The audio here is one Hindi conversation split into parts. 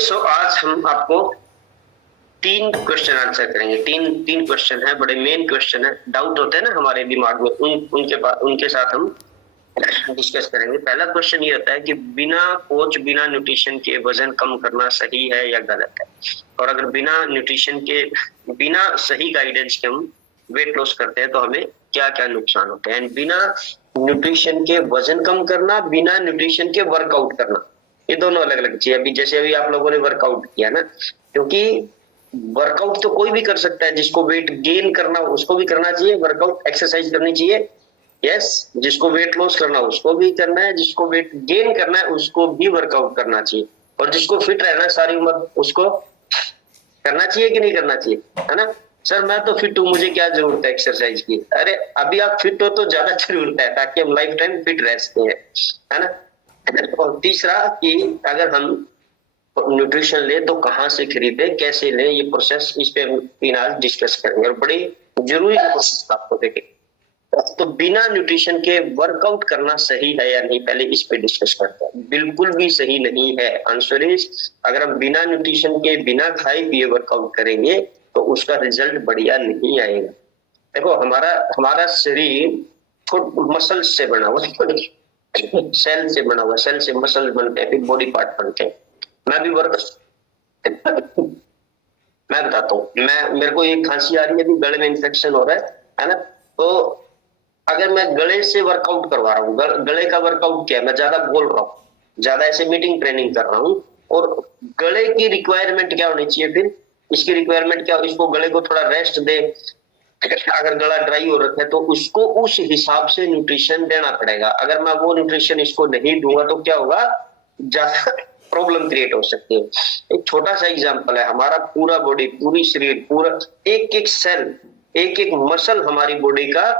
सो आज हम आपको 3 क्वेश्चन आंसर करेंगे। तीन तीन क्वेश्चन है, बड़े मेन क्वेश्चन है, डाउट होते हैं ना हमारे दिमाग में, उनके साथ हम डिस्कस करेंगे। पहला क्वेश्चन ये होता है कि बिना कोच बिना न्यूट्रिशन के वजन कम करना सही है या गलत है, और अगर बिना न्यूट्रिशन के बिना सही गाइडेंस के हम वेट लॉस करते हैं तो हमें क्या क्या नुकसान होते हैं। बिना न्यूट्रिशन के वजन कम करना, बिना न्यूट्रिशन के वर्कआउट करना, ये दोनों अलग अलग चीज। अभी जैसे अभी आप लोगों ने वर्कआउट किया ना, क्योंकि वर्कआउट तो कोई भी कर सकता है, जिसको वेट गेन करना हो उसको भी करना चाहिए, वर्कआउट एक्सरसाइज करनी चाहिए। यस, जिसको वेट लॉस करना है उसको भी करना है, जिसको वेट गेन करना है उसको भी वर्कआउट करना चाहिए, और जिसको फिट रहना है सारी उम्र उसको करना चाहिए कि नहीं करना चाहिए, है ना। सर मैं तो फिट हूँ, मुझे क्या जरूरत है एक्सरसाइज की। अरे अभी आप फिट हो तो ज्यादा जरूरत है, ताकि हम लाइफ टाइम फिट रह सकते हैं, है ना। और तीसरा कि अगर हम न्यूट्रिशन ले तो कहाँ से खरीदे, कैसे ले, ये प्रोसेस, इस पे हम आज डिस्कस करेंगे, और बड़ी जरूरी प्रोसेस आपको देखें। तो बिना न्यूट्रिशन के वर्कआउट करना सही है या नहीं, पहले इस पे डिस्कस करते हैं। बिल्कुल भी सही नहीं है। आंसर इज, अगर हम बिना न्यूट्रिशन के बिना खाए पिए वर्कआउट करेंगे तो उसका रिजल्ट बढ़िया नहीं आएगा। देखो हमारा हमारा शरीर मसल से बना हुआ सेल से बना हुआ, सेल से मसल बनते हैं, फिर बॉडी पार्ट बनते हैं। मैं भी वर्क मैं बताता हूँ, मेरे को एक खांसी आ रही है, अभी गले में इन्फेक्शन हो रहा है ना। तो अगर मैं गले से वर्कआउट करवा रहा हूँ, गले का वर्कआउट क्या है, मैं ज्यादा बोल रहा हूँ, ज्यादा ऐसे मीटिंग ट्रेनिंग कर रहा हूँ, और गले की रिक्वायरमेंट क्या होनी चाहिए, फिर इसकी रिक्वायरमेंट क्या, इसको गले को थोड़ा रेस्ट दे। अगर गला ड्राई हो रखा है तो उसको उस हिसाब से न्यूट्रिशन देना पड़ेगा। अगर मैं वो न्यूट्रिशन इसको नहीं दूंगा तो क्या होगा, ज्यादा प्रॉब्लम क्रिएट हो सकती है। एक छोटा सा एग्जांपल है, हमारा पूरा बॉडी, पूरी शरीर, पूरा एक एक सेल, एक एक मसल हमारी बॉडी का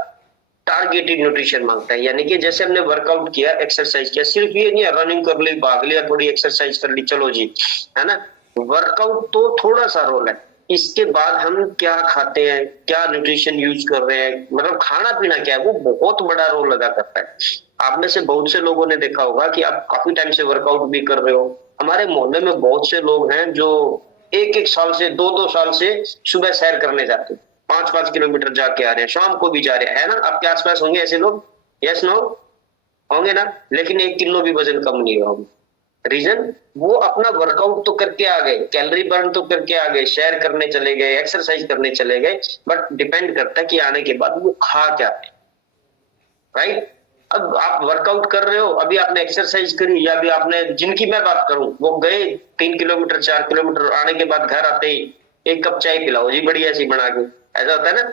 टारगेटेड न्यूट्रिशन मांगता है। यानी कि जैसे हमने वर्कआउट किया, एक्सरसाइज किया, सिर्फ ये नहीं है रनिंग कर ली, भाग लिया, थोड़ी एक्सरसाइज कर ली, चलो जी, है ना। वर्कआउट तो थोड़ा सा रोल है, इसके बाद हम क्या खाते हैं, क्या न्यूट्रिशन यूज कर रहे हैं, मतलब खाना पीना क्या है, वो बहुत बड़ा रोल अदा करता है। आप में से बहुत से लोगों ने देखा होगा कि आप काफी टाइम से वर्कआउट भी कर रहे हो। हमारे मोहल्ले में बहुत से लोग हैं जो एक एक साल से, दो दो साल से सुबह सैर करने जाते हैं, 5-5 किलोमीटर जाके आ रहे हैं, शाम को भी जा रहे हैं, है ना। आपके आसपास होंगे ऐसे लोग, यस नो, होंगे ना। लेकिन 1 किलो भी वजन कम नहीं हुआ। रीजन, वो अपना वर्कआउट तो करके आ गए, कैलोरी बर्न तो करके आ गए, शेयर करने चले गए, एक्सरसाइज करने चले गए, बट डिपेंड करता है कि आने के बाद वो खा क्या है, राइट। अब आप वर्कआउट कर रहे हो, अभी आपने एक्सरसाइज करी, या अभी आपने, जिनकी मैं बात करूं, वो गए 3 किलोमीटर 4 किलोमीटर, आने के बाद घर आते ही 1 कप चाय पिलाओ जी बढ़िया सी बना के, ऐसा होता है ना।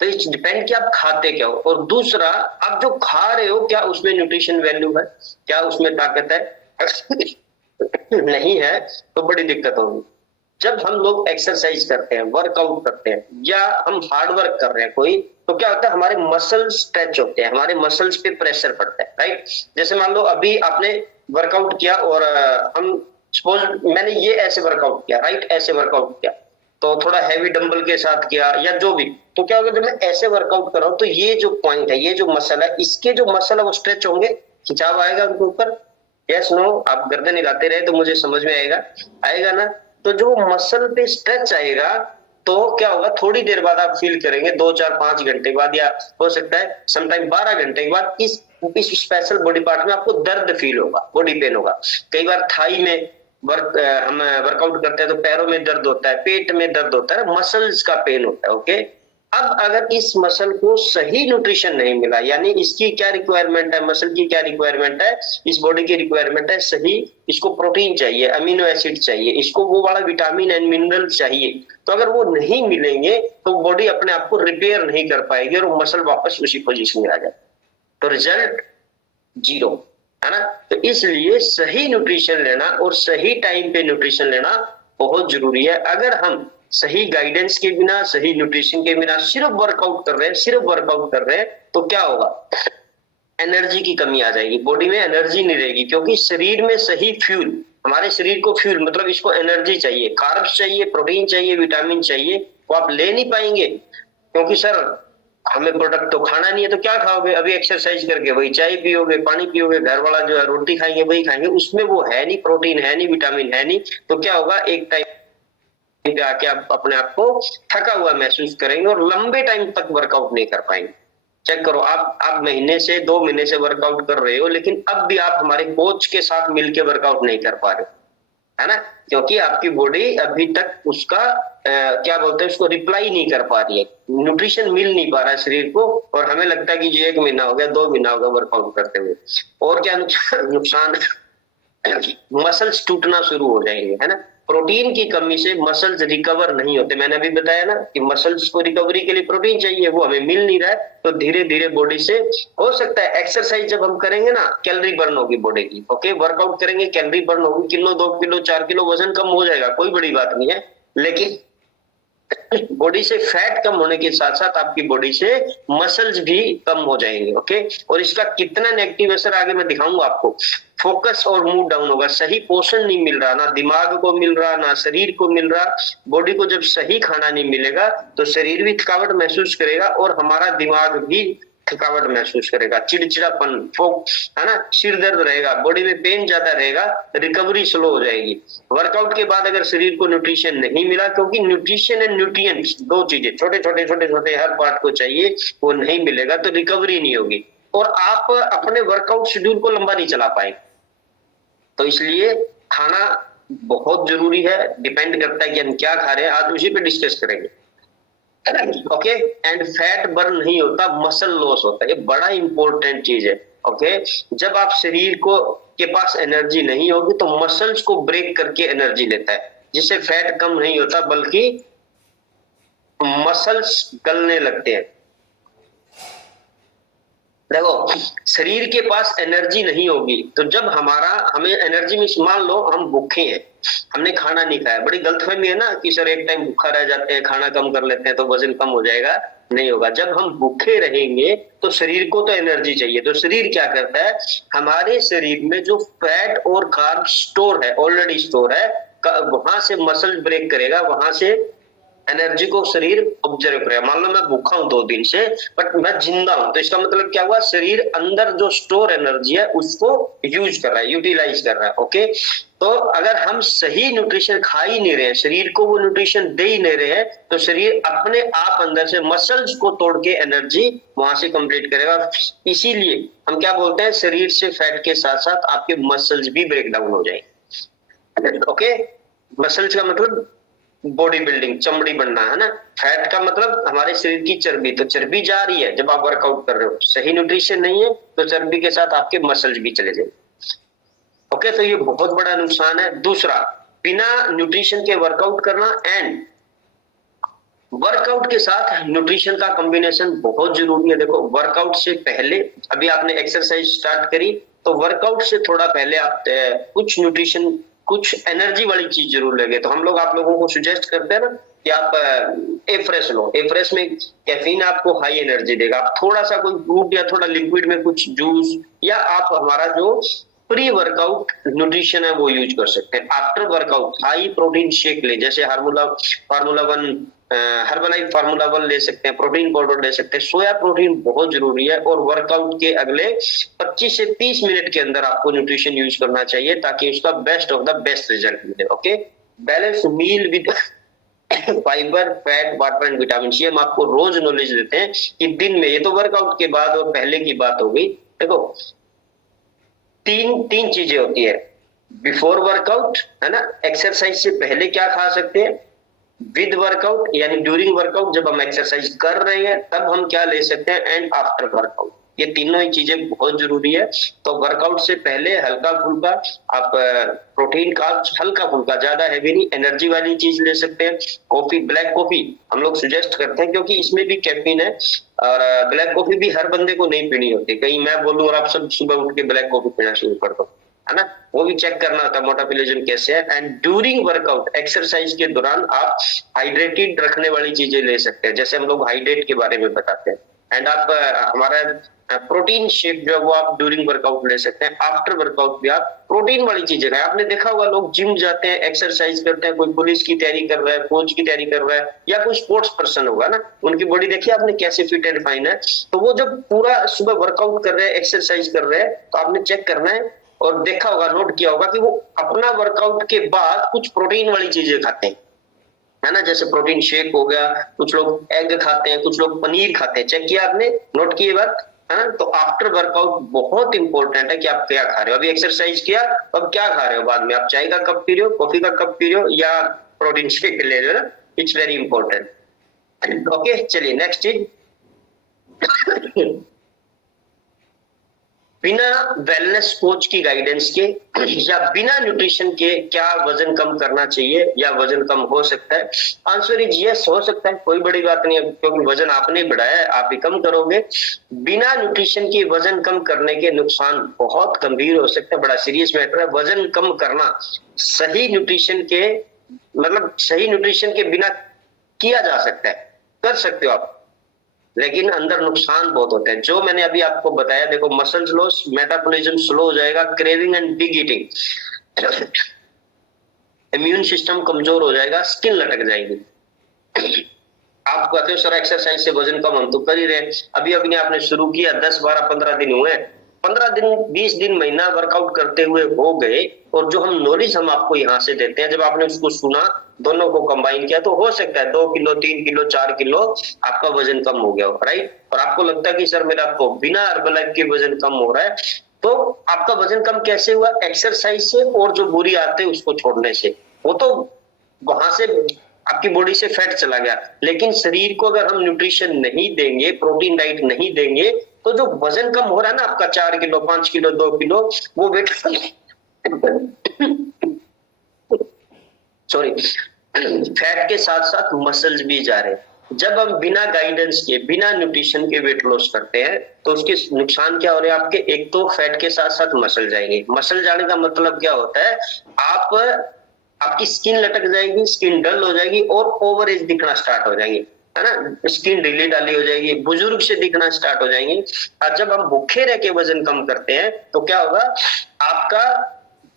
तो इस डिपेंड कि आप खाते क्या हो, और दूसरा आप जो खा रहे हो क्या उसमें न्यूट्रिशन वैल्यू है, क्या उसमें ताकत है नहीं है तो बड़ी दिक्कत होगी। जब हम लोग एक्सरसाइज करते हैं, वर्कआउट करते हैं, या हम हार्ड वर्क कर रहे हैं कोई, तो क्या होता है, हमारे मसल स्ट्रेच होते हैं, हमारे मसल्स पे प्रेशर पड़ता है, राइट। जैसे मान लो अभी आपने वर्कआउट किया, और हम सपोज मैंने ये ऐसे वर्कआउट किया, राइट, ऐसे वर्कआउट किया, तो थोड़ा हैवी डंबल के साथ किया या जो भी, तो क्या होगा, जब मैं ऐसे वर्कआउट कर रहा हूं तो ये जो पॉइंट है, ये जो मसल है, इसके जो मसल है वो स्ट्रेच होंगे, खिंचाव आएगा उनके ऊपर। यस नो, आप गर्दन हिलाते रहे तो मुझे समझ में आएगा, आएगा ना। तो जो मसल पे स्ट्रेच आएगा तो क्या होगा, थोड़ी देर बाद आप फील करेंगे, 2-4-5 घंटे बाद, या हो सकता है समटाइम 12 घंटे के बाद, इस स्पेशल बॉडी पार्ट में आपको दर्द फील होगा, बॉडी पेन होगा। कई बार थाई में हम वर्कआउट करते हैं तो पैरों में दर्द होता है, पेट में दर्द होता है, मसल्स का पेन होता है, ओके। अब अगर इस मसल को सही न्यूट्रिशन नहीं मिला, यानी इसकी क्या रिक्वायरमेंट है, मसल की क्या रिक्वायरमेंट है, इस बॉडी की रिक्वायरमेंट है सही, इसको प्रोटीन चाहिए, अमीनो एसिड चाहिए, इसको वो वाला विटामिन एंड मिनरल चाहिए, तो अगर वो नहीं मिलेंगे तो बॉडी अपने आप को रिपेयर नहीं कर पाएगी, और मसल वापस उसी पोजीशन में आ जाए, तो रिजल्ट जीरो, है ना। तो इसलिए सही न्यूट्रिशन लेना और सही टाइम पे न्यूट्रिशन लेना बहुत जरूरी है। अगर हम सही गाइडेंस के बिना, सही न्यूट्रिशन के बिना सिर्फ वर्कआउट कर रहे हैं, सिर्फ वर्कआउट कर रहे हैं, तो क्या होगा, एनर्जी की कमी आ जाएगी, बॉडी में एनर्जी नहीं रहेगी, क्योंकि शरीर में सही फ्यूल, हमारे शरीर को फ्यूल मतलब इसको एनर्जी चाहिए, कार्ब्स चाहिए, प्रोटीन चाहिए, विटामिन चाहिए, वो आप ले नहीं पाएंगे, क्योंकि सर हमें प्रोडक्ट तो खाना नहीं है तो क्या खाओगे, अभी एक्सरसाइज करके वही चाय पियोगे, पानी पियोगे, घर वाला जो है रोटी खाएंगे वही खाएंगे, उसमें वो है नहीं, प्रोटीन है नहीं, विटामिन है नहीं, तो क्या होगा, एक टाइम पे आके आप अपने आप को थका हुआ महसूस करेंगे और लंबे टाइम तक वर्कआउट नहीं कर पाएंगे। चेक करो, आप महीने से 2 महीने से वर्कआउट कर रहे हो, लेकिन अब भी आप हमारे कोच के साथ मिलकर वर्कआउट नहीं कर पा रहे, है ना, क्योंकि आपकी बॉडी अभी तक उसका क्या बोलते हैं उसको रिप्लाई नहीं कर पा रही है, न्यूट्रिशन मिल नहीं पा रहा है शरीर को, और हमें लगता है कि जी 1 महीना हो गया, 2 महीना हो गया वर्कआउट करते हुए, और क्या नुकसान मसल्स टूटना शुरू हो जाएंगे, है ना, प्रोटीन की कमी से मसल्स रिकवर नहीं होते, मैंने अभी बताया ना कि मसल्स को रिकवरी के लिए प्रोटीन चाहिए, वो हमें मिल नहीं रहा है, तो धीरे धीरे बॉडी से हो सकता है एक्सरसाइज जब हम करेंगे ना कैलोरी बर्न होगी बॉडी की, ओके, वर्कआउट करेंगे कैलोरी बर्न होगी, किलो 2 किलो 4 किलो वजन कम हो जाएगा, कोई बड़ी बात नहीं है, लेकिन बॉडी से फैट कम होने के साथ साथ आपकी बॉडी से मसल्स भी कम हो जाएंगे, ओके, और इसका कितना नेगेटिव असर आगे मैं दिखाऊंगा आपको, फोकस और मूड डाउन होगा, सही पोषण नहीं मिल रहा, ना दिमाग को मिल रहा ना शरीर को मिल रहा, बॉडी को जब सही खाना नहीं मिलेगा तो शरीर भी थकावट महसूस करेगा और हमारा दिमाग भी थकावट महसूस करेगा, चिड़चिड़ापन, फोक, है ना, सिर दर्द रहेगा, बॉडी में पेन ज्यादा रहेगा, रिकवरी स्लो हो जाएगी। वर्कआउट के बाद अगर शरीर को न्यूट्रिशन नहीं मिला, क्योंकि न्यूट्रिशन एंड न्यूट्रिएंट्स दो चीजें, छोटे छोटे छोटे छोटे हर पार्ट को चाहिए, वो नहीं मिलेगा तो रिकवरी नहीं होगी और आप अपने वर्कआउट शेड्यूल को लंबा नहीं चला पाए। तो इसलिए खाना बहुत जरूरी है, डिपेंड करता है कि हम क्या खा रहे हैं, आज उसी पे डिस्कस करेंगे, ओके, एंड फैट बर्न नहीं होता, मसल लॉस होता है, ये बड़ा इंपॉर्टेंट चीज है, ओके, जब आप शरीर को के पास एनर्जी नहीं होगी तो मसल्स को ब्रेक करके एनर्जी लेता है, जिससे फैट कम नहीं होता बल्कि मसल्स गलने लगते हैं। देखो, शरीर के पास एनर्जी नहीं होगी तो जब हमें एनर्जी में, मान लो हम भूखे हैं, हमने खाना नहीं खाया, बड़ी गलतफहमी है ना कि सर एक टाइम भूखा रह जाते हैं, खाना कम कर लेते हैं तो वजन कम हो जाएगा, नहीं होगा, जब हम भूखे रहेंगे तो शरीर को तो एनर्जी चाहिए, तो शरीर क्या करता है, हमारे शरीर में जो फैट और कार्ब स्टोर है, ऑलरेडी स्टोर है, वहां से मसल ब्रेक करेगा, वहां से एनर्जी को शरीर ऑब्जर्व करेगा। मान लो मैं भूखा हूं 2 दिन से बट मैं जिंदा हूं, तो इसका मतलब क्या हुआ, शरीर अंदर जो स्टोर एनर्जी है उसको यूज कर रहा है, यूटिलाइज कर रहा है, ओके, तो अगर हम सही न्यूट्रिशन खा ही नहीं रहे हैं, शरीर को वो न्यूट्रिशन दे ही नहीं रहे हैं, तो शरीर अपने आप अंदर से मसल्स को तोड़ के एनर्जी वहां से कंप्लीट करेगा। इसीलिए हम क्या बोलते हैं, शरीर से फैट के साथ साथ आपके मसल्स भी ब्रेक डाउन हो जाएंगे, ओके, मसल्स का मतलब बॉडी बिल्डिंग, चमड़ी बनना, है ना, फैट का मतलब हमारे शरीर की चर्बी, तो चर्बी जा रही है जब आप वर्कआउट कर रहे हो, सही न्यूट्रिशन नहीं है तो चर्बी के साथ आपके मसल्स भी चले जाएंगे, ओके, तो ये बहुत बड़ा नुकसान है। दूसरा, बिना न्यूट्रिशन के वर्कआउट करना एंड वर्कआउट के साथ न्यूट्रिशन का कॉम्बिनेशन बहुत जरूरी है। देखो, वर्कआउट से पहले, अभी आपने एक्सरसाइज स्टार्ट करी तो वर्कआउट से थोड़ा पहले आप कुछ न्यूट्रिशन, कुछ एनर्जी वाली चीज जरूर लगे, तो हम लोग आप लोगों को सुजेस्ट करते हैं ना कि आप एफ्रेश लो, एफ्रेश में कैफीन आपको हाई एनर्जी देगा, आप थोड़ा सा कोई फ्रूट या थोड़ा लिक्विड में कुछ जूस, या आप हमारा जो प्री वर्कआउट न्यूट्रिशन है वो यूज कर सकते हैं। After workout high protein shake ले, जैसे formula one, Herbalife formula one ले सकते हैं, प्रोटीन पाउडर ले सकते हैं, सोया प्रोटीन बहुत जरूरी है, और वर्कआउट के अगले 25 से 30 मिनट के अंदर आपको न्यूट्रिशन यूज करना चाहिए ताकि उसका best of the best result मिले, okay, balance meal with fibre, fat, water and vitamin, ये हम आपको रोज नॉलेज देते हैं कि दिन में, ये तो वर्कआउट के बाद और पहले की बात हो गई। देखो, तीन चीजें होती है, बिफोर वर्कआउट, है ना, एक्सरसाइज से पहले क्या खा सकते हैं, विद वर्कआउट यानी ड्यूरिंग वर्कआउट जब हम एक्सरसाइज कर रहे हैं तब हम क्या ले सकते हैं, एंड आफ्टर वर्कआउट, ये तीनों ही चीजें बहुत जरूरी है। तो वर्कआउट से पहले हल्का फुल्का आप प्रोटीन का, हल्का फुल्का, ज्यादा हैवी नहीं, एनर्जी वाली चीज ले सकते हैं। कॉफी, ब्लैक कॉफी हम लोग सुजेस्ट करते हैं क्योंकि इसमें भी कैफीन है, और ब्लैक कॉफी भी हर बंदे को नहीं पीनी होती, कहीं मैं बोलूं और आप सब सुबह उठ के ब्लैक कॉफी पीना शुरू कर दो, है ना, वो भी चेक करना होता है मेटाबॉलिज्म कैसे है। एंड ड्यूरिंग वर्कआउट, एक्सरसाइज के दौरान आप हाइड्रेटेड रखने वाली चीजें ले सकते हैं, जैसे हम लोग हाइड्रेट के बारे में बताते हैं। एंड आप हमारा प्रोटीन शेक जो है वो आप ड्यूरिंग वर्कआउट ले सकते हैं, आफ्टर वर्कआउट भी आप प्रोटीन वाली चीजें खाएं। आपने देखा होगा लोग जिम जाते हैं, एक्सरसाइज करते हैं, कोई पुलिस की तैयारी कर रहा है, फौज की तैयारी कर रहा है, या कोई स्पोर्ट्स पर्सन होगा ना, उनकी बॉडी देखिए आपने कैसे फिट एंड फाइन है। तो वो जब पूरा सुबह वर्कआउट कर रहे हैं, एक्सरसाइज कर रहे हैं, तो आपने चेक करना है और देखा होगा, नोट किया होगा कि वो अपना वर्कआउट के बाद कुछ प्रोटीन वाली चीजें खाते हैं, है ना, जैसे प्रोटीन शेक हो गया, कुछ लोग एग खाते हैं, कुछ लोग पनीर खाते हैं। चेक किया आपने, नोट की बात, है ना। तो आफ्टर वर्कआउट बहुत इंपॉर्टेंट है कि आप क्या खा रहे हो। अभी एक्सरसाइज किया, अब क्या खा रहे हो बाद में, आप चाय का कप पी रहे हो, कॉफी का कप पी रहे हो, या प्रोटीन शेक ले रहे हो ना, इट्स वेरी इंपॉर्टेंट। ओके, चलिए नेक्स्ट चीज, बिना वेलनेस कोच की गाइडेंस के या बिना न्यूट्रिशन के क्या वजन कम करना चाहिए या वजन कम हो सकता है? आंसर इज यस, हो सकता है, कोई बड़ी बात नहीं है, क्योंकि वजन आपने बढ़ाया है, आप ही कम करोगे। बिना न्यूट्रिशन के वजन कम करने के नुकसान बहुत गंभीर हो सकते हैं, बड़ा सीरियस मैटर है। वजन कम करना सही न्यूट्रिशन के, मतलब सही न्यूट्रिशन के बिना किया जा सकता है, कर सकते हो आप, लेकिन अंदर नुकसान बहुत होते हैं, जो मैंने अभी आपको बताया। देखो, मसल्स लॉस, मेटाबॉलिज्म स्लो हो जाएगा, craving and big eating, immune system कमजोर हो जाएगा, स्किन लटक जाएगी। आप कहते हो सर एक्सरसाइज से वजन कम, हम तो कर ही रहे, अभी अभी आपने शुरू किया, 10 12 15 दिन हुए, 15 दिन 20 दिन महीना वर्कआउट करते हुए हो गए, और जो हम नॉलेज हम आपको यहाँ से देते हैं, जब आपने उसको सुना, दोनों को कंबाइन किया, तो हो सकता है 2 किलो 3 किलो 4 किलो आपका वजन कम हो गया हो, राइट। और आपको लगता है कि सर मेरा तो बिना हर्बलाइफ के वजन कम हो रहा है, तो आपका वजन कम कैसे हुआ? एक्सरसाइज से और जो बुरी आदतें उसको छोड़ने से। वो तो वहां से आपकी बॉडी से फैट चला गया, लेकिन शरीर को अगर हम न्यूट्रिशन नहीं देंगे, प्रोटीन डाइट नहीं देंगे, तो जो वजन कम हो रहा है ना आपका, 4 किलो 5 किलो 2 किलो, वो वेट सॉरी फैट के साथ साथ मसल्स भी जा रहे हैं। जब हम बिना गाइडेंस के, बिना न्यूट्रिशन के वेट लॉस करते हैं, तो उसके नुकसान क्या हो रहे हैं आपके? एक तो फैट के साथ साथ मसल जाएंगे। मसल जाने का मतलब क्या होता है? आपकी स्किन लटक जाएगी, स्किन डल हो जाएगी, और ओवर एज दिखना स्टार्ट हो जाएंगे, है ना, स्किन ढीली डाली हो जाएगी, बुजुर्ग से दिखना स्टार्ट हो जाएंगे। और जब हम भूखे रह के वजन कम करते हैं, तो क्या होगा? आपका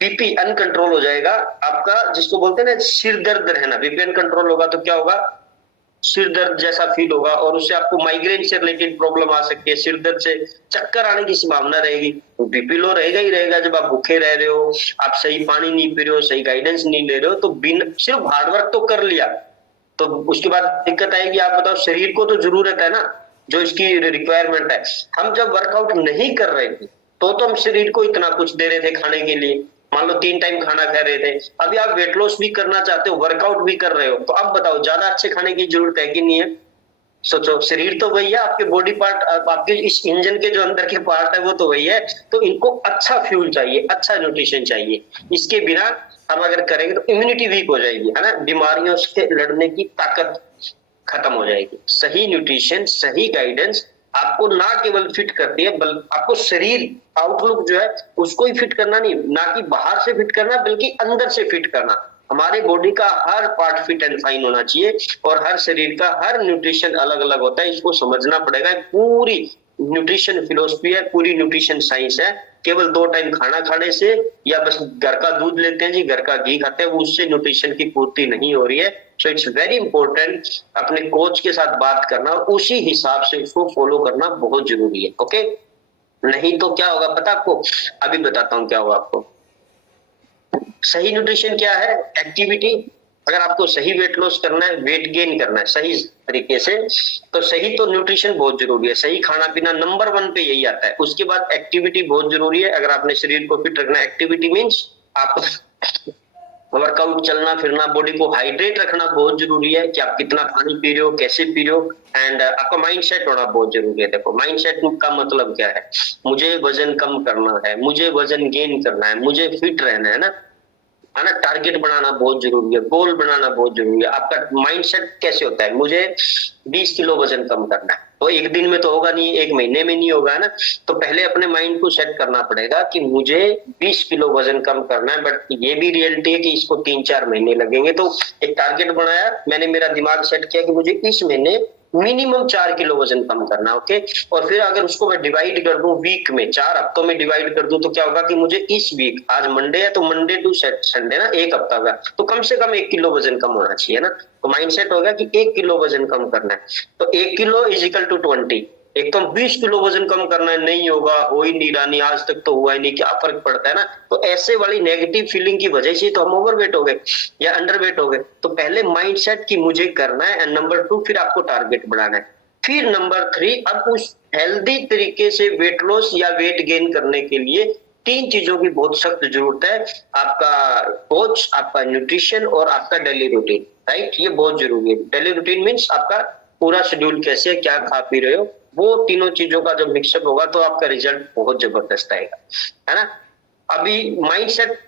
बीपी अनकंट्रोल हो जाएगा, आपका जिसको बोलते हैं ना सिर दर्द रहना, बीपी अनकंट्रोल होगा तो क्या होगा? सिर दर्द जैसा फील होगा, और उससे आपको माइग्रेन से रिलेटेड प्रॉब्लम आ सकती है, सिर दर्द से चक्कर आने की संभावना रहेगी। तो बीपी लो रहेगा ही रहेगा जब आप भूखे रह रहे हो, आप सही पानी नहीं पी रहे हो, सही गाइडेंस नहीं ले रहे हो, तो बिन सिर्फ हार्डवर्क तो कर लिया, तो उसके बाद दिक्कत आएगी। आप बताओ, शरीर को तो जरूरत है ना, जो इसकी रिक्वायरमेंट है। हम जब वर्कआउट नहीं कर रहे थे, तो हम शरीर को इतना कुछ दे रहे थे खाने के लिए, मान लो 3 टाइम खाना खा रहे थे। अभी आप वेट लॉस भी करना चाहते हो, वर्कआउट भी कर रहे हो, तो अब बताओ ज्यादा अच्छे खाने की जरूरत है कि नहीं है? सोचो, शरीर तो वही है, आपके बॉडी पार्ट, आपके इस इंजन के जो अंदर के पार्ट है वो तो वही है, तो इनको अच्छा फ्यूल चाहिए, अच्छा न्यूट्रिशन चाहिए। इसके बिना हम अगर करेंगे तो इम्यूनिटी वीक हो जाएगी, है ना, बीमारियों से लड़ने की ताकत खत्म हो जाएगी। सही न्यूट्रिशन, सही गाइडेंस आपको ना केवल फिट करती है, बल्कि आपको शरीर आउटलुक जो है उसको ही फिट करना नहीं, ना कि बाहर से फिट करना, बल्कि अंदर से फिट करना। हमारे बॉडी का हर पार्ट फिट एंड फाइन होना चाहिए, और हर शरीर का हर न्यूट्रिशन अलग अलग होता है, इसको समझना पड़ेगा। पूरी न्यूट्रिशन फिलोसफी है, पूरी न्यूट्रिशन साइंस है। केवल 2 टाइम खाना खाने से, या बस घर का दूध लेते हैं जी, घर का घी खाते हैं, वो उससे न्यूट्रिशन की पूर्ति नहीं हो रही है। सो इट्स वेरी इंपॉर्टेंट अपने कोच के साथ बात करना, और उसी हिसाब से उसको फॉलो करना बहुत जरूरी है। ओके, नहीं तो क्या होगा पता आपको? अभी बताता हूँ क्या होगा आपको। सही न्यूट्रिशन क्या है? एक्टिविटी। अगर आपको सही वेट लॉस करना है, वेट गेन करना है सही तरीके से, तो सही तो न्यूट्रिशन बहुत जरूरी है, सही खाना पीना नंबर 1 पे यही आता है। उसके बाद एक्टिविटी बहुत जरूरी है। अगर आपने शरीर को फिट रखना है, एक्टिविटी मीन्स आप वर्कआउट, चलना फिरना, बॉडी को हाइड्रेट रखना बहुत जरूरी है, कि आप कितना पानी पी रहे हो, कैसे पी रहे हो, एंड आपका माइंड सेट होना बहुत जरूरी है। देखो, माइंड सेट का मतलब क्या है? मुझे वजन कम करना है, मुझे वजन गेन करना है, मुझे फिट रहना है ना, टारगेट बनाना बहुत जरूरी है, गोल बनाना बहुत जरूरी है। आपका माइंडसेट कैसे होता है? मुझे 20 किलो वजन कम करना है, तो एक दिन में तो होगा नहीं, एक महीने में नहीं होगा ना। तो पहले अपने माइंड को सेट करना पड़ेगा कि मुझे 20 किलो वजन कम करना है, बट ये भी रियलिटी है कि इसको 3-4 महीने लगेंगे। तो एक टारगेट बनाया मैंने, मेरा दिमाग सेट किया कि मुझे इस महीने मिनिमम 4 किलो वजन कम करना, ओके। और फिर अगर उसको मैं डिवाइड कर दूं वीक में, 4 हफ्तों में डिवाइड कर दूं, तो क्या होगा कि मुझे इस वीक, आज मंडे है तो मंडे टू संडे ना, एक हफ्ता का, तो कम से कम 1 किलो वजन कम होना चाहिए ना। तो माइंडसेट हो गया कि 1 किलो वजन कम करना है, तो 1 किलो इज इक्वल टू 20। एक तो 20 किलो वजन कम करना है, नहीं होगा, हो ही नहीं रहा, नहीं आज तक तो हुआ ही नहीं, क्या फर्क पड़ता है ना। तो ऐसे वाली नेगेटिव फीलिंग की वजह से तो हम ओवरवेट हो गए या अंडरवेट हो गए। तो पहले माइंडसेट की मुझे करना है, एंड नंबर 2 फिर आपको टारगेट बढ़ाना है। फिर नंबर 3, अब उस हेल्दी तरीके से वेट लॉस या वेट गेन करने के लिए 3 चीजों की बहुत सख्त जरूरत है, आपका कोच, आपका न्यूट्रिशन और आपका डेली रूटीन, राइट। ये बहुत जरूरी है। डेली रूटीन मीन्स आपका पूरा शेड्यूल कैसे है, क्या खा पी रहे हो, वो तीनों चीजों का जब मिक्सअप होगा तो आपका रिजल्ट बहुत जबरदस्त आएगा, है ना। अभी माइंडसेट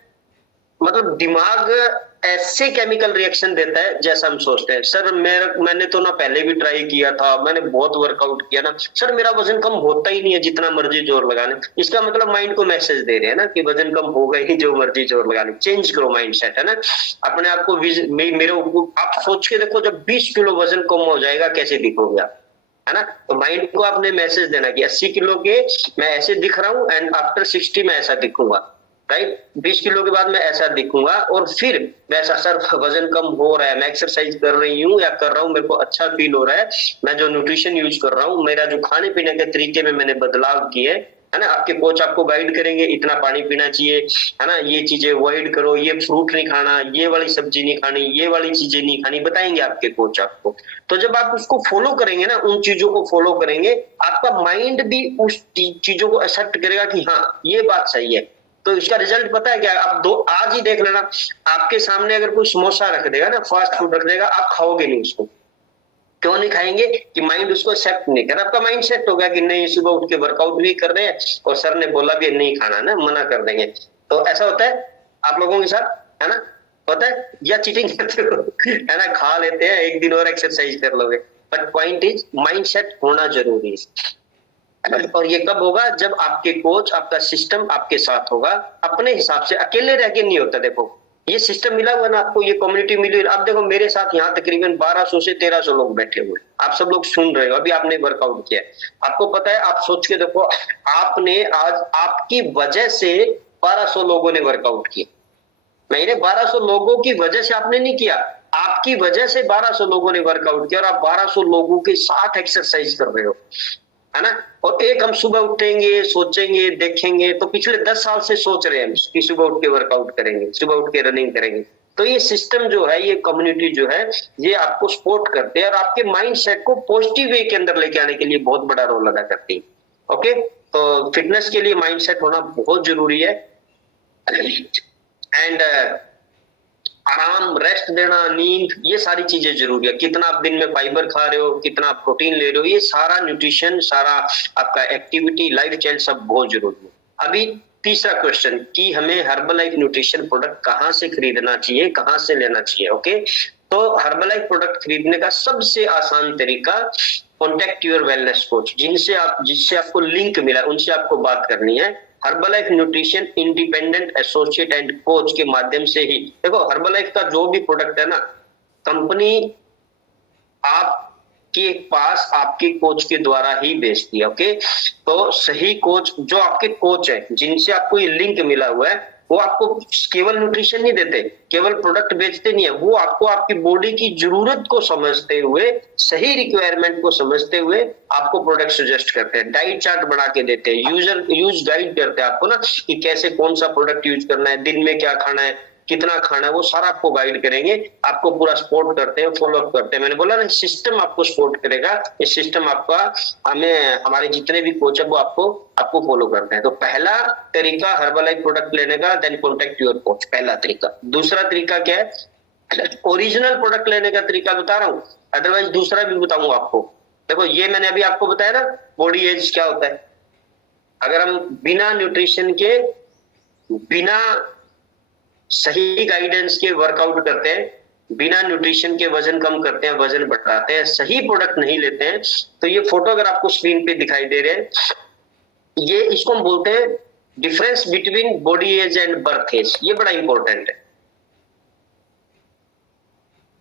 मतलब दिमाग ऐसे केमिकल रिएक्शन देता है जैसा हम सोचते हैं। सर मैंने तो ना पहले भी ट्राई किया था, मैंने बहुत वर्कआउट किया ना, सर मेरा वजन कम होता ही नहीं है जितना मर्जी जोर लगाने। इसका मतलब माइंड को मैसेज दे रहे हैं ना कि वजन कम होगा ही, जो मर्जी जोर लगाने। चेंज करो माइंडसेट, है ना। अपने आप को मेरे आप सोच के देखो, जब 20 किलो वजन कम हो जाएगा कैसे दिखोगे आप, है ना। तो माइंड को आपने मैसेज देना कि 80 किलो के मैं ऐसे दिख रहा हूँ, एंड आफ्टर 60 मैं ऐसा दिखूंगा, राइट। 20 किलो के बाद मैं ऐसा दिखूंगा, और फिर वैसा, सर वजन कम हो रहा है, मैं एक्सरसाइज कर रही हूँ या कर रहा हूँ, मेरे को अच्छा फील हो रहा है, मैं जो न्यूट्रिशन यूज कर रहा हूँ, मेरा जो खाने पीने के तरीके में मैंने बदलाव किए, है ना। आपके कोच आपको गाइड करेंगे, इतना पानी पीना चाहिए, है ना, ये चीजें अवॉइड करो, ये फ्रूट नहीं खाना, ये वाली सब्जी नहीं खानी, ये वाली चीजें नहीं खानी, बताएंगे आपके कोच आपको। तो जब आप उसको फॉलो करेंगे ना, उन चीजों को फॉलो करेंगे, आपका माइंड भी उस चीजों को एक्सेप्ट करेगा कि हाँ ये बात सही है। तो इसका रिजल्ट पता है क्या, आप दो आज ही देख लेना, आपके सामने अगर कोई समोसा रख देगा ना, फास्ट फूड रख देगा, आप खाओगे नहीं उसको। क्यों नहीं खाएंगे? कि माइंड उसको एक्सेप्ट नहीं कर रहा। आपका माइंड सेट होगा कि नहीं, सुबह उठ के वर्कआउट भी कर रहे हैं और सर ने बोला भी नहीं खाना ना, मना कर देंगे। तो ऐसा होता है आप लोगों के साथ, है ना, होता है या चीटिंग करते हो, है ना, खा लेते हैं, एक दिन और एक्सरसाइज कर लोगे। But point is mind set होना जरूरी है। और ये कब होगा? जब आपके कोच, आपका सिस्टम आपके साथ होगा, अपने हिसाब से, अकेले रह के नहीं होता। देखो ये सिस्टम मिला हुआ ना आपको, ये कम्युनिटी मिली। आप देखो मेरे साथ यहाँ तकरीबन 1200 से 1300 लोग बैठे हुए, आप सब लोग सुन रहे हो, अभी आपने वर्कआउट किया, आपको पता है, आप सोच के देखो, आपने आज आपकी वजह से 1200 लोगों ने वर्कआउट किया। मैंने 1200 लोगों की वजह से आपने नहीं किया, आपकी वजह से 1200 लोगों ने वर्कआउट किया, और आप 1200 लोगों के साथ एक्सरसाइज कर रहे हो, है ना। और एक हम सुबह उठेंगे, सोचेंगे, देखेंगे, तो पिछले 10 साल से सोच रहे हैं कि सुबह उठ के वर्कआउट करेंगे, सुबह उठ के रनिंग करेंगे। तो ये सिस्टम जो है, ये कम्युनिटी जो है, ये आपको सपोर्ट करते हैं और आपके माइंड सेट को पॉजिटिव वे के अंदर लेके आने के लिए बहुत बड़ा रोल अदा करती है। ओके, तो फिटनेस के लिए माइंड सेट होना बहुत जरूरी है। एंड आराम, रेस्ट देना, नींद, ये सारी चीजें जरूरी है। कितना आप दिन में फाइबर खा रहे हो, कितना आप प्रोटीन ले रहे हो, ये सारा न्यूट्रिशन, सारा आपका एक्टिविटी, लाइफ स्टाइल सब बहुत जरूरी है। अभी तीसरा क्वेश्चन कि हमें हर्बलाइफ न्यूट्रिशन प्रोडक्ट कहाँ से खरीदना चाहिए, कहाँ से लेना चाहिए? ओके, तो हर्बलाइफ प्रोडक्ट खरीदने का सबसे आसान तरीका, कॉन्टेक्ट योर वेलनेस कोच, जिससे आपको लिंक मिला, उनसे आपको बात करनी है। Herbalife nutrition independent associate and coach के माध्यम से ही, देखो हर्बलाइफ का जो भी प्रोडक्ट है ना, कंपनी आपके पास आपके कोच के द्वारा ही बेचती है। ओके, तो सही कोच, जो आपके कोच है, जिनसे आपको ये लिंक मिला हुआ है, वो आपको केवल न्यूट्रिशन नहीं देते, केवल प्रोडक्ट बेचते नहीं है, वो आपको आपकी बॉडी की जरूरत को समझते हुए, सही रिक्वायरमेंट को समझते हुए आपको प्रोडक्ट सजेस्ट करते हैं, डाइट चार्ट बना के देते हैं, यूज गाइड करते हैं आपको ना, कि कैसे कौन सा प्रोडक्ट यूज करना है, दिन में क्या खाना है, कितना खाना है, वो सारा आपको गाइड करेंगे, आपको पूरा सपोर्ट करते हैं, फॉलो अप करते हैं। मैंने बोला ना, सिस्टम आपको सपोर्ट करेगा, ये सिस्टम आपका, हमारे जितने भी कोच है वो आपको फॉलो करते हैं। तो पहला तरीका हर्बलाइफ प्रोडक्ट लेने का, देन कॉन्टेक्ट योर कोच, पहला तरीका। दूसरा तरीका क्या है? ओरिजिनल प्रोडक्ट लेने का तरीका बता रहा हूँ, अदरवाइज दूसरा भी बताऊंगा आपको। देखो ये मैंने अभी आपको बताया ना, बॉडी एज क्या होता है। अगर हम बिना न्यूट्रिशन के, बिना सही गाइडेंस के वर्कआउट करते हैं, बिना न्यूट्रिशन के वजन कम करते हैं, वजन बढ़ाते हैं, सही प्रोडक्ट नहीं लेते हैं, तो ये फोटो अगर आपको स्क्रीन पे दिखाई दे रहे हैं, ये इसको हम बोलते हैं difference between body age and birth age. ये बड़ा इंपॉर्टेंट है।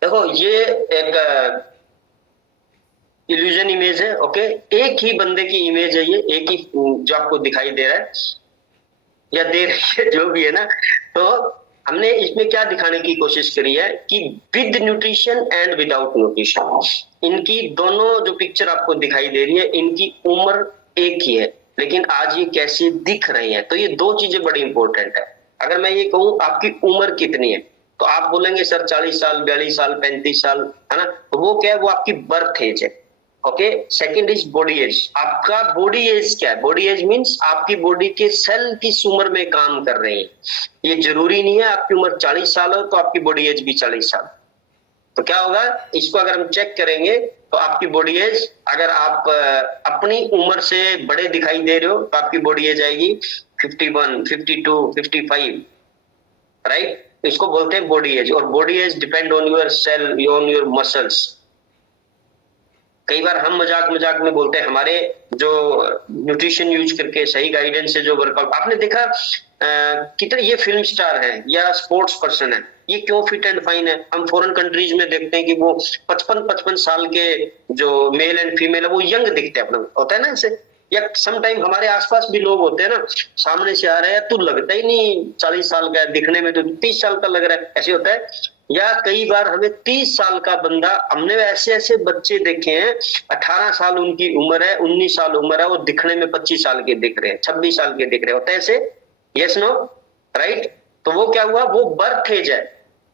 देखो ये एक इल्यूजन इमेज है, ओके। एक ही बंदे की इमेज है ये, एक ही जो आपको दिखाई दे रहा है या दे रही है, जो भी है ना। तो हमने इसमें क्या दिखाने की कोशिश करी है कि with nutrition and without nutrition, इनकी दोनों जो पिक्चर आपको दिखाई दे रही है, इनकी उम्र एक ही है, लेकिन आज ये कैसे दिख रहे हैं। तो ये दो चीजें बड़ी इंपॉर्टेंट है। अगर मैं ये कहूं आपकी उम्र कितनी है, तो आप बोलेंगे सर 40 साल, 42 साल, 35 साल, है ना। तो वो क्या है, वो आपकी बर्थ एज है, okay. Second is body age. आपका बॉडी एज क्या है? बॉडी एज मींस आपकी बॉडी के सेल किस उम्र में काम कर रहे हैं। ये जरूरी नहीं है आपकी उम्र 40 साल हो तो आपकी बॉडी एज भी 40 साल। तो क्या होगा, इसको अगर हम चेक करेंगे तो आपकी बॉडी एज, अगर आप अपनी उम्र से बड़े दिखाई दे रहे हो तो आपकी बॉडी एज आएगी 51, 52, 55, राइट। तो इसको बोलते हैं बॉडी एज। और body age depend on your cell, on your muscles. कई बार हम मजाक मजाक में बोलते हैं हमारे जो न्यूट्रिशन यूज करके सही गाइडेंस से जो वर्कआउट, आपने देखा कितने ये फिल्म स्टार हैं या स्पोर्ट्स पर्सन है, ये क्यों फिट एंड फाइन है। हम फॉरेन कंट्रीज में देखते हैं कि वो 55-55 साल के जो मेल एंड फीमेल है वो यंग दिखते हैं, अपना होता है ना ऐसे। या सम टाइम हमारे आसपास भी लोग होते हैं ना, सामने से आ रहे हैं, तू लगता ही नहीं 40 साल का है, दिखने में तो 30 साल का लग रहा है, ऐसे होता है। या कई बार हमें 30 साल का बंदा, हमने ऐसे ऐसे बच्चे देखे हैं 18 साल उनकी उम्र है, 19 साल उम्र है, वो दिखने में 25 साल के दिख रहे हैं, 26 साल के दिख रहे होते हैं ऐसे। Yes no, right. तो वो क्या हुआ, वो बर्थ एज है,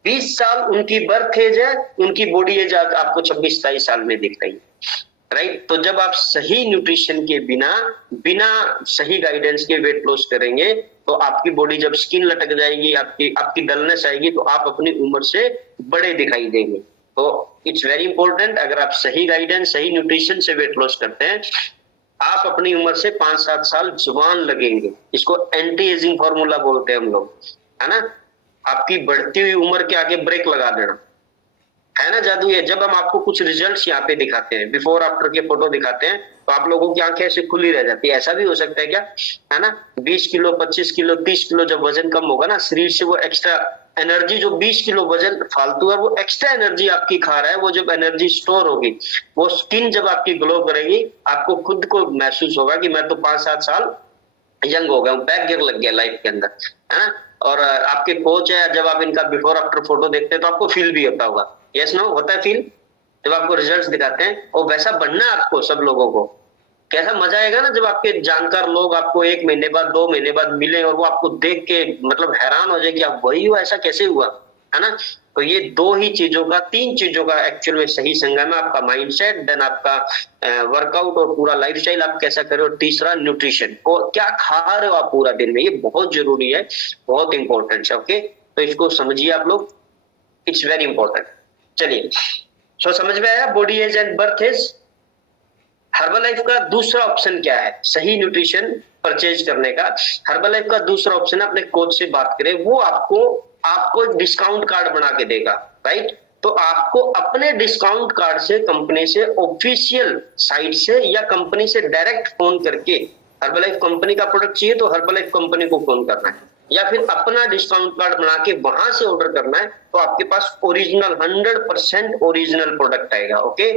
20 साल उनकी बर्थ एज है, उनकी बॉडी एज आपको 26-27 साल में दिख रही है, राइट। तो जब आप सही न्यूट्रिशन के बिना बिना सही गाइडेंस के वेट लॉस करेंगे तो आपकी बॉडी, जब स्किन लटक जाएगी, आपकी आपकी डलनेस आएगी, तो आप अपनी उम्र से बड़े दिखाई देंगे। तो इट्स वेरी इंपॉर्टेंट, अगर आप सही गाइडेंस, सही न्यूट्रिशन से वेट लॉस करते हैं, आप अपनी उम्र से 5-7 साल जवान लगेंगे। इसको एंटी एजिंग फॉर्मूला बोलते हैं हम लोग, है ना। आपकी बढ़ती हुई उम्र के आगे ब्रेक लगा देना, है ना जादू। ये जब हम आपको कुछ रिजल्ट्स यहाँ पे दिखाते हैं, बिफोर आफ्टर के फोटो दिखाते हैं, तो आप लोगों की आंखें ऐसे खुली रह जाती है। ऐसा भी हो सकता है क्या, है ना। 20 किलो, 25 किलो, 30 किलो जब वजन कम होगा ना शरीर से, वो एक्स्ट्रा एनर्जी, जो 20 किलो वजन फालतू है, वो एक्स्ट्रा एनर्जी आपकी खा रहा है, वो जब एनर्जी स्टोर होगी, वो स्किन जब आपकी ग्लो करेगी, आपको खुद को महसूस होगा कि मैं तो 5-7 साल यंग हो गया, बैक गियर लग गया लाइफ के अंदर, है ना। और आपके कोच है, जब आप इनका बिफोर आफ्टर फोटो देखते हैं तो आपको फील भी होता होगा। यस नो, होता है फील, जब आपको रिजल्ट्स दिखाते हैं। और वैसा बनना है आपको, सब लोगों को। कैसा मजा आएगा ना जब आपके जानकार लोग आपको 1 महीने बाद, 2 महीने बाद मिले और वो आपको देख के मतलब हैरान हो जाए कि आप वही हो, ऐसा कैसे हुआ, है ना। तो ये दो ही चीजों का, 3 चीजों का एक्चुअल में सही संगम है। आपका माइंडसेट, देन आपका वर्कआउट और पूरा लाइफस्टाइल आप कैसा करें, और तीसरा न्यूट्रिशन, और क्या खा रहे हो आप पूरा दिन में, ये बहुत जरूरी है, बहुत इंपॉर्टेंट है, ओके। तो इसको समझिए आप लोग, इट्स वेरी इंपॉर्टेंट। चलिए, सो समझ में आया body age and birth age. Herbalife का दूसरा ऑप्शन क्या है सही न्यूट्रिशन परचेज करने का? हर्बलाइफ का दूसरा ऑप्शन है, अपने कोच से बात करें, वो आपको आपको डिस्काउंट कार्ड बना के देगा, राइट। तो आपको अपने डिस्काउंट कार्ड से, कंपनी से, ऑफिशियल साइट से या कंपनी से डायरेक्ट फोन करके, हर्बलाइफ कंपनी का प्रोडक्ट चाहिए तो हर्बलाइफ कंपनी को फोन करना है, या फिर अपना डिस्काउंट कार्ड बना के वहां से ऑर्डर करना है, तो आपके पास ओरिजिनल 100% ओरिजिनल प्रोडक्ट आएगा, ओके।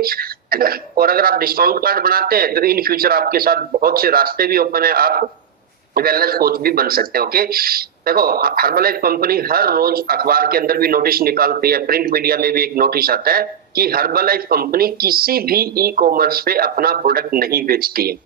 और अगर आप डिस्काउंट कार्ड बनाते हैं तो इन फ्यूचर आपके साथ बहुत से रास्ते भी ओपन है, आप वेलनेस कोच भी बन सकते हैं, ओके। देखो, हर्बलाइफ कंपनी हर रोज अखबार के अंदर भी नोटिस निकालती है, प्रिंट मीडिया में भी एक नोटिस आता है कि हर्बलाइफ कंपनी किसी भी ई कॉमर्स पे अपना प्रोडक्ट नहीं बेचती है,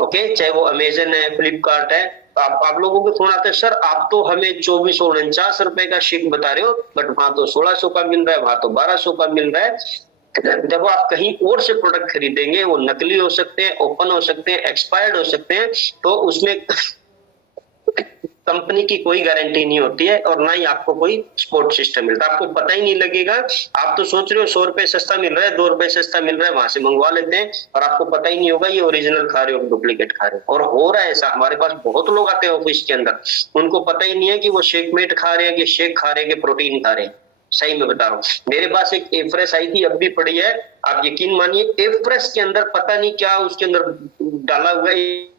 ओके। चाहे वो अमेजन है, फ्लिपकार्ट है। तो आप लोगों के फोन आते हैं, सर आप तो हमें 2449 रुपए का शिप बता रहे हो, बट वहां तो 1600 का मिल रहा है, वहां तो 1200 का मिल रहा है। जब आप कहीं और से प्रोडक्ट खरीदेंगे, वो नकली हो सकते हैं, ओपन हो सकते हैं, एक्सपायर्ड हो सकते हैं, तो उसमें कंपनी की कोई गारंटी नहीं होती है, और ना ही आपको कोई सपोर्ट सिस्टम मिलता है, आपको पता ही नहीं लगेगा। आप तो सोच रहे हो 100 रुपए सस्ता मिल रहा है, 2 रुपए सस्ता मिल रहा है, वहां से मंगवा लेते हैं, और आपको पता ही नहीं होगा ये ओरिजिनल खा रहे हो, डुप्लीकेट खा रहे हो। और हो रहा है ऐसा, हमारे पास बहुत लोग आते हैं ऑफिस के अंदर, उनको पता ही नहीं है कि वो शेकमेट खा रहे हैं, कि शेक खा रहे हैं, कि प्रोटीन खा रहे हैं। सही में बता रहा हूँ, मेरे पास एक एफ्रेश आई थी, अब भी पड़ी है, आप यकीन मानिए, एफ्रेश के अंदर पता नहीं क्या उसके अंदर डाला हुआ है।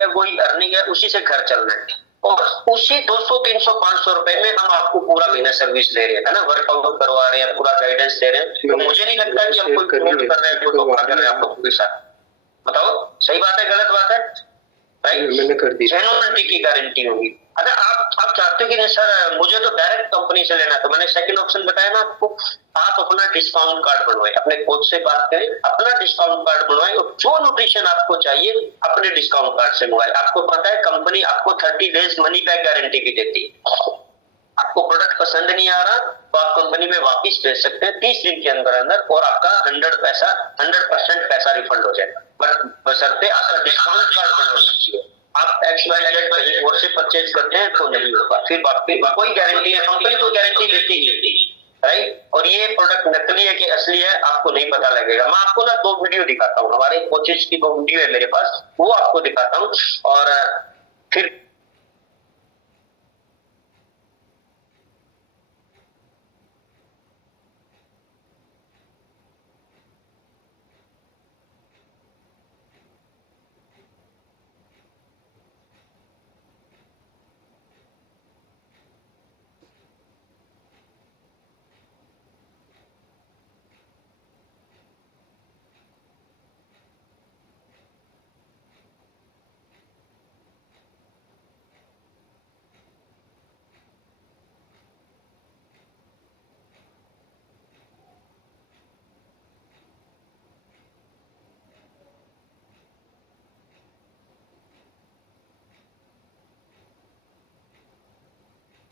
वही अर्निंग है, उसी से घर चलना है, और उसी 200 300 500 रुपए में हम आपको पूरा महीना सर्विस दे रहे हैं, है ना, वर्कआउट करवा रहे हैं, पूरा गाइडेंस दे रहे हैं। तो मुझे नहीं लगता कि हम कोई प्रमोट कर रहे हैं, कोई धोखा कर रहे हैं आप लोगों के साथ। बताओ सही बात है गलत बात है? राइट, मैंने कर दी, जेन्युइनिटी की गारंटी होगी। अगर आप चाहते हो कि नहीं सर मुझे तो डायरेक्ट कंपनी से लेना है, तो मैंने सेकंड ऑप्शन बताया ना आपको, आप अपना डिस्काउंट कार्ड बनवाएं, अपने कोच से बात करें, अपना डिस्काउंट कार्ड बनवाएं, और जो न्यूट्रिशन आपको चाहिए अपने डिस्काउंट कार्ड से मंगवाएं। आपको पता है कंपनी आपको 30 डेज मनी बैक गारंटी भी देती है। आपको प्रोडक्ट पसंद नहीं आ रहा तो आप कंपनी में वापस भेज सकते हैं 30 दिन के अंदर अंदर, और आपका 100% पैसा रिफंड हो जाएगा, बट बशर्ते आपका डिस्काउंट कार्ड बना होना चाहिए। आप XYZ कहीं और से परचेज करते हैं तो नहीं होगा, फिर कोई गारंटी है, कंपनी को गारंटी देती ही नहीं, राइट। और ये प्रोडक्ट नकली है कि असली है आपको नहीं पता लगेगा। मैं आपको ना 2 वीडियो दिखाता हूँ, हमारे कोचेस की 2 वीडियो है मेरे पास, वो आपको दिखाता हूँ, और फिर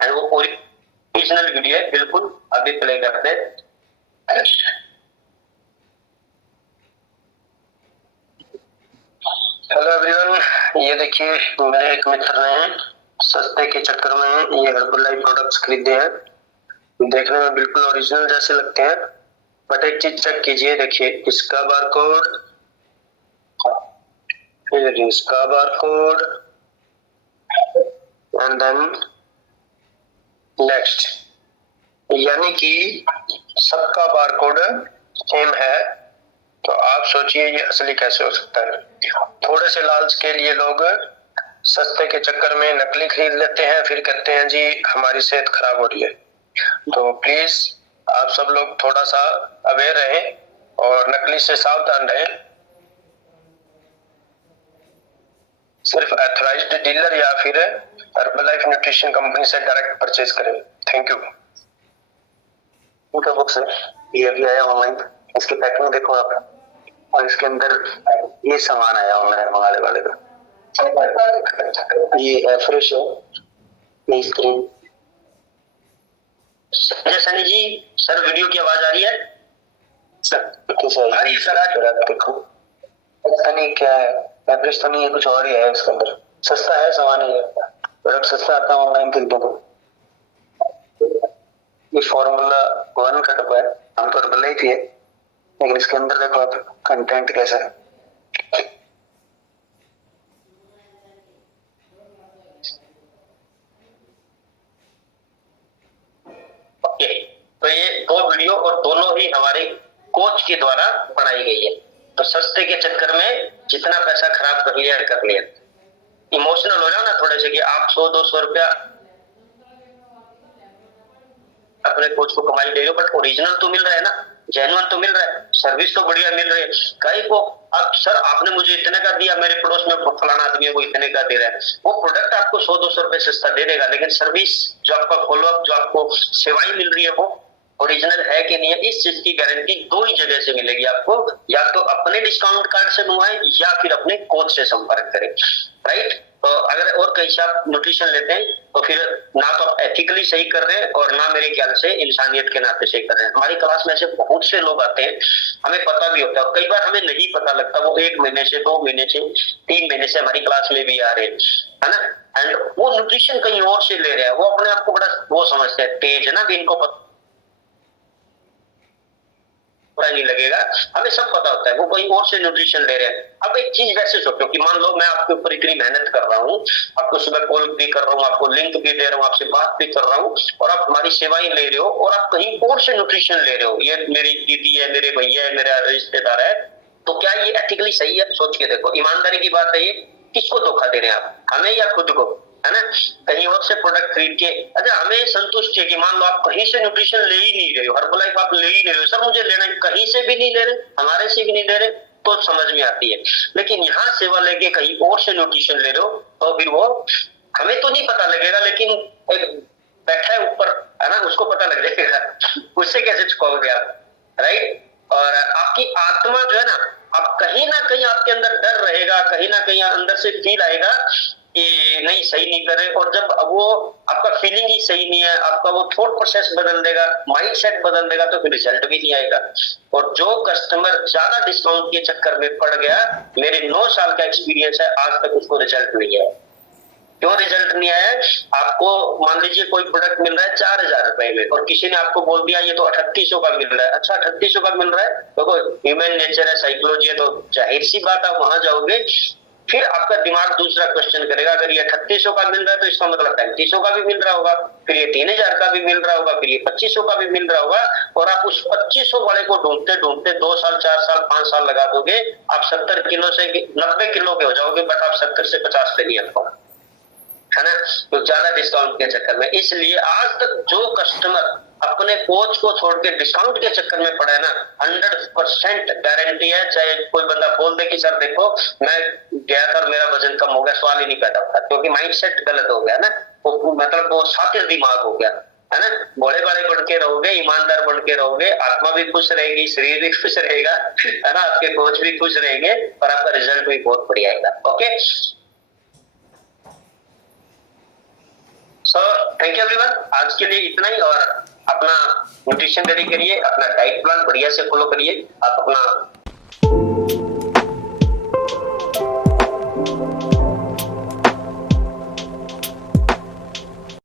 वो ओरिजिनल वीडियो है, बिल्कुल अभी प्ले करते हैं। हेलो एवरीवन, ये देखिए मेरे एक मित्र ने सस्ते के चक्कर में ये हर्बलाइफ प्रोडक्ट्स खरीदे हैं, देखने में बिल्कुल ओरिजिनल जैसे लगते हैं, बट एक चीज चेक कीजिए, देखिए इसका बारकोड, फिर इसका बारकोड, एंड देन नेक्स्ट, यानी कि सबका बारकोड सेम है। तो आप सोचिए ये असली कैसे हो सकता है। थोड़े से लालच के लिए लोग सस्ते के चक्कर में नकली खरीद लेते हैं, फिर कहते हैं जी हमारी सेहत खराब हो रही है। तो प्लीज आप सब लोग थोड़ा सा अवेयर रहें और नकली से सावधान रहें। सिर्फ ऑथराइज्ड डीलर या फिर हर्बलाइफ न्यूट्रिशन कंपनी से डायरेक्ट परचेज करें। Thank you. इनका बुक्स है, ये अभी आया ऑनलाइन, इसकी पैकिंग देखो आप, और इसके अंदर ये सामान आया ऑनलाइन मंगाने वाले का, ये फ्रेश है स्क्रीन। सनी जी सर वीडियो की आवाज आ रही है सर? आ रही है सर, आज देखो सनी क्या है, एवरेज तो नहीं है, कुछ और ही है इसके अंदर, सस्ता है सामान ही है, प्रोडक्ट सस्ता आता है ऑनलाइन खरीदो तो। ये फॉर्मूला 1 का डब्बा है, आमतौर पर लाइफ ही है, लेकिन इसके अंदर देखो आप कंटेंट कैसा है। ओके, तो ये 2 वीडियो और दोनों ही हमारे कोच के द्वारा बनाई गई है। तो सस्ते के चक्कर में जितना पैसा खराब कर लिया। इमोशनल हो जाओ ना थोड़े से कि आप 100-200 रुपया अपने कोच को कमाई दे रहे हो, बट ओरिजिनल तो मिल रहा है ना, जेन्युइन तो मिल रहा है, सर्विस तो बढ़िया मिल रही है। कहीं को अब सर आपने मुझे इतने का दिया, मेरे पड़ोस में फलाना आदमी को इतने का दे रहा है, वो प्रोडक्ट आपको 100-200 रुपए सस्ता दे देगा, लेकिन सर्विस जो आपका फॉलोअप जो आपको सेवाएं मिल रही है वो ओरिजिनल है कि नहीं है, इस चीज की गारंटी 2 ही जगह से मिलेगी आपको, या तो अपने डिस्काउंट कार्ड से मंगवाएं या फिर अपने कोच से संपर्क करें, राइट। तो अगर और कहीं से आप न्यूट्रिशन लेते हैं तो फिर ना तो आप एथिकली सही कर रहे हैं और ना मेरे ख्याल से इंसानियत के नाते सही कर रहे हैं। हमारी क्लास में ऐसे बहुत से लोग आते हैं, हमें पता भी होता है, कई बार हमें नहीं पता लगता, वो 1 महीने से 2 महीने से 3 महीने से हमारी क्लास में भी आ रहे हैं, है ना, एंड वो न्यूट्रिशन कहीं और से ले रहे हैं, वो अपने आप को बड़ा वो समझते हैं तेज है ना, भी इनको पता नहीं लगेगा, हमें सब पता होता है, वो कहीं और से न्यूट्रिशन ले रहे हैं। अब एक चीज वैसे सोचो कि मान लो मैं आपके ऊपर इतनी मेहनत कर रहा हूँ, आपको सुबह कॉल भी कर रहा हूँ, आपको लिंक भी दे रहा हूँ, आपसे बात भी कर रहा हूँ, और आप हमारी सेवाएं ले रहे हो, और आप कहीं और से न्यूट्रिशन ले रहे हो, ये मेरी दीदी है, मेरे भैया है, मेरा रिश्तेदार है, तो क्या ये एथिकली सही है? सोच के देखो, ईमानदारी की बात है ये। किसको धोखा दे रहे हैं आप, हमें या खुद को, है ना? कहीं और से प्रोडक्ट खरीद के, अच्छा हमें संतुष्ट है कि मान लो आप कहीं से न्यूट्रिशन ले ही नहीं रहे हो, हर्बलाइफ आप ले ही नहीं रहे हो, सर मुझे लेना है, कहीं से भी नहीं ले रहे, हमारे से भी नहीं ले रहे, तो समझ में आती है। लेकिन यहाँ सेवा लेके कहीं और से न्यूट्रिशन ले रहे हो, तो फिर वो हमें तो नहीं पता लगेगा, लेकिन एक बैठा है ऊपर, है ना, उसको पता लग जाएगा, उससे कैसे चुकाओगे आप, राइट? और आपकी आत्मा जो है ना, आप कहीं ना कहीं आपके अंदर डर रहेगा, कहीं ना कहीं अंदर से फील आएगा कि नहीं सही नहीं कर रहे, और जब वो आपका फीलिंग ही सही नहीं है, आपका वो थॉट प्रोसेस बदल देगा, माइंड सेट बदल देगा, तो फिर रिजल्ट भी नहीं आएगा। और जो कस्टमर ज्यादा डिस्काउंट के चक्कर में पड़ गया, मेरे 9 साल का एक्सपीरियंस है, आज तक उसको रिजल्ट नहीं आया। क्यों रिजल्ट नहीं आया? आपको मान लीजिए कोई प्रोडक्ट मिल रहा है 4000 रुपए में, और किसी ने आपको बोल दिया ये तो 3800 का मिल रहा है। अच्छा 3800 का मिल रहा है, देखो ह्यूमन नेचर है, साइकोलॉजी है, तो जाहिर सी बात आप वहां जाओगे, फिर आपका दिमाग दूसरा क्वेश्चन करेगा, अगर ये 3800 का मिल रहा है तो इसका मतलब 3500 का भी मिल रहा होगा, फिर ये 3000 का भी मिल रहा होगा, फिर ये 2500 का भी मिल रहा होगा, और आप उस 2500 वाले को ढूंढते ढूंढते 2 साल 4 साल 5 साल लगा दोगे, आप 70 किलो से 90 किलो के हो जाओगे, बट आप 70 से 50 पे नहीं आ पाओगे, है ना? तो ज्यादा डिस्काउंट के चक्कर में। इसलिए आज तक जो कस्टमर अपने कोच को छोड़ के डिस्काउंट के चक्कर में पड़ा है ना, 100% गारंटी है, चाहे कोई बंदा बोल दे कि सर देखो मैं गया था मेरा वजन कम हो गया, सवाल ही नहीं पैदा होता, क्योंकि माइंडसेट गलत हो गया ना, वो मतलब वो सातिर दिमाग हो गया, है ना? भोले भाले बन के रहोगे, ईमानदार बन के रहोगे, आत्मा भी खुश रहेगी, शरीर भी खुश रहेगा, है ना, आपके कोच भी खुश रहेंगे, और आपका रिजल्ट भी बहुत बढ़िया आएगा। Okay, so thank you everyone, आज के लिए इतना ही। और अपना न्यूट्रिशन रेडी करिए, अपना डाइट प्लान बढ़िया से फॉलो करिए, आप अपना